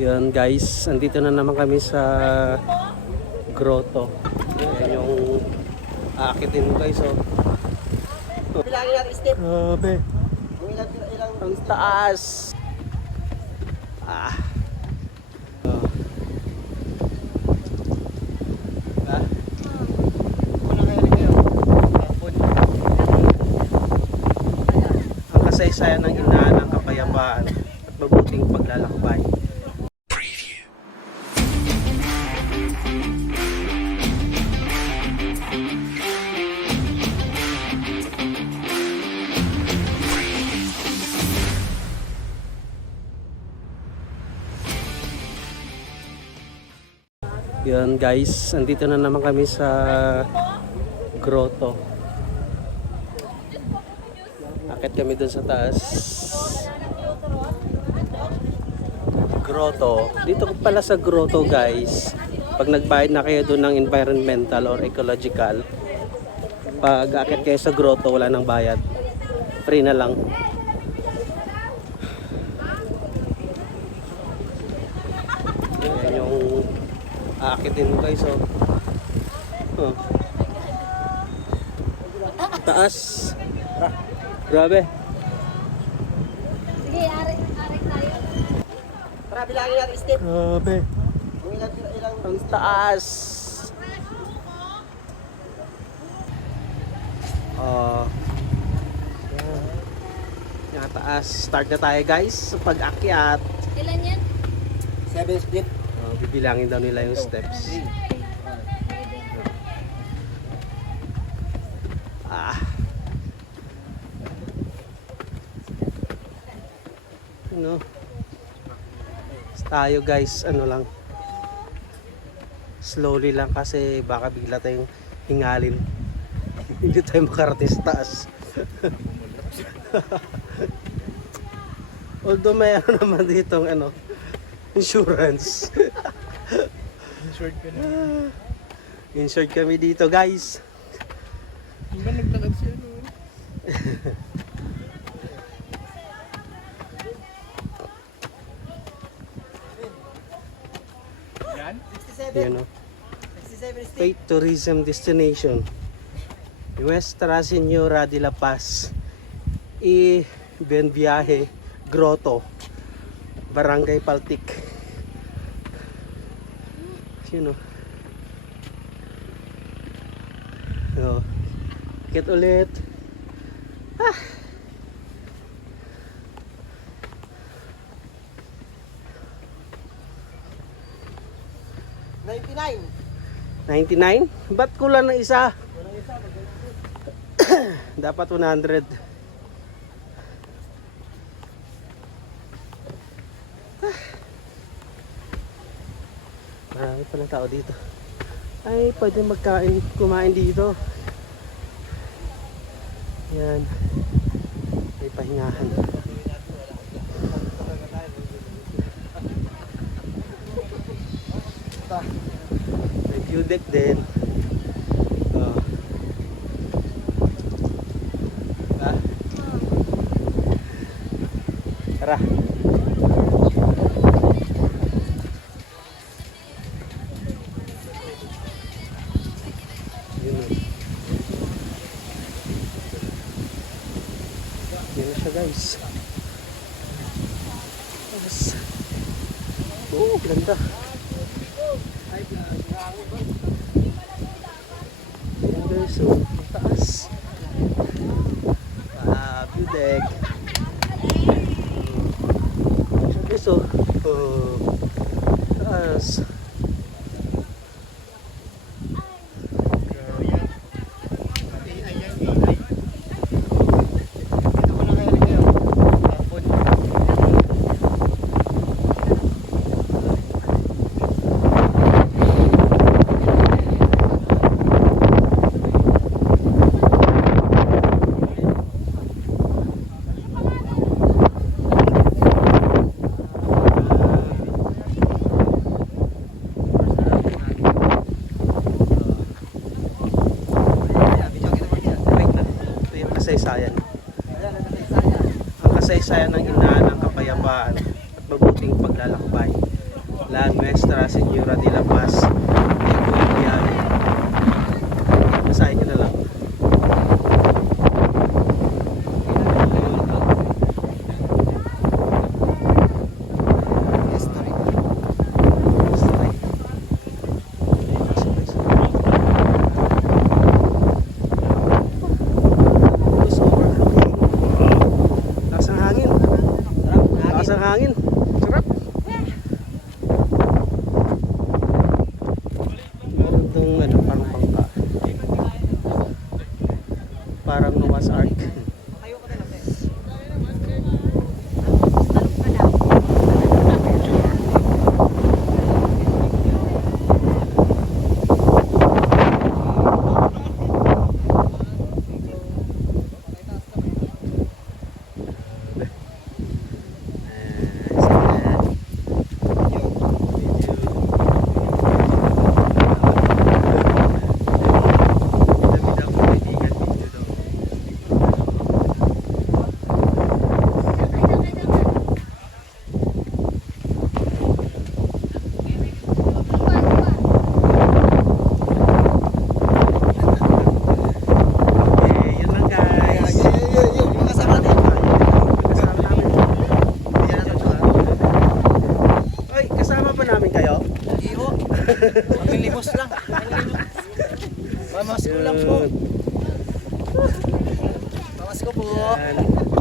Yun guys, andito na naman kami sa grotto. Yan yung aakitin mo guys, oh. Bilangin natin step. Grabe. Ilang Ang taas. Ah. Oh. Diba? Ang kasaysayan ng ina ng kapayapaan at mabuting paglalakbay. Yun guys, andito na naman kami sa grotto. Akit kami dun sa taas. Grotto. Dito pala sa grotto guys, pag nagbayad na kayo dun ng environmental or ecological, pag akit kayo sa grotto wala nang bayad. Free na lang. Yan yung aakitin mo guys, oh. Oh. Taas. Grabe. Sige, arik tayo. Tara, bilangin natin step. Grabe. Ilang Ang taas. Oh. Yan taas. Start na tayo guys sa pag-akyat. Ilan yan? 7 step. Oh, bibilangin daw nila yung steps. Ah. Ano? Tayo guys, ano lang. Slowly lang kasi baka bigla tayong hingalin. Hindi tayo makarating sa taas. Although may ano naman ditong ano, insurance. Insured ka na. Insured kami dito guys. Hindi ba nagtakad siya, no? Yan? 67. Yun o. 67 step. Faith Tourism Destination. Nuestra Señora de la Paz. Benviaje Grotto. Barangay Paltik. Yun o. Oh. Kit ulit. Ah. $99? Ba't kulang na isa? Dapat 100. Marami palang tao dito. Ay, pwede kumain dito. Yan. May pahingahan. May view deck din. Oh. Ah. Tara. Yun o. Yun na siya guys. Yes. Oh, ganda. Ayan guys, so taas. View deck. Ayan guys, so taas. Kasaysayan. Ang kasaysayan ng ina ng kapayapaan at mabuting paglalakbay. La Nuestra Señora de la Paz de Guayane. Basahin nyo na lang. It's overlooking. Lakas ng hangin. Lakas ng hangin. Sarap. Meron itong ano, parang pangka. Parang Noah's Ark. Yun lang guys. Yung kasama natin. Kasama namin. Oy, kasama pa namin kayo? Iyo. Pamilimos lang. Mamas ko lang po. Yun. Mamas ko po. Yan.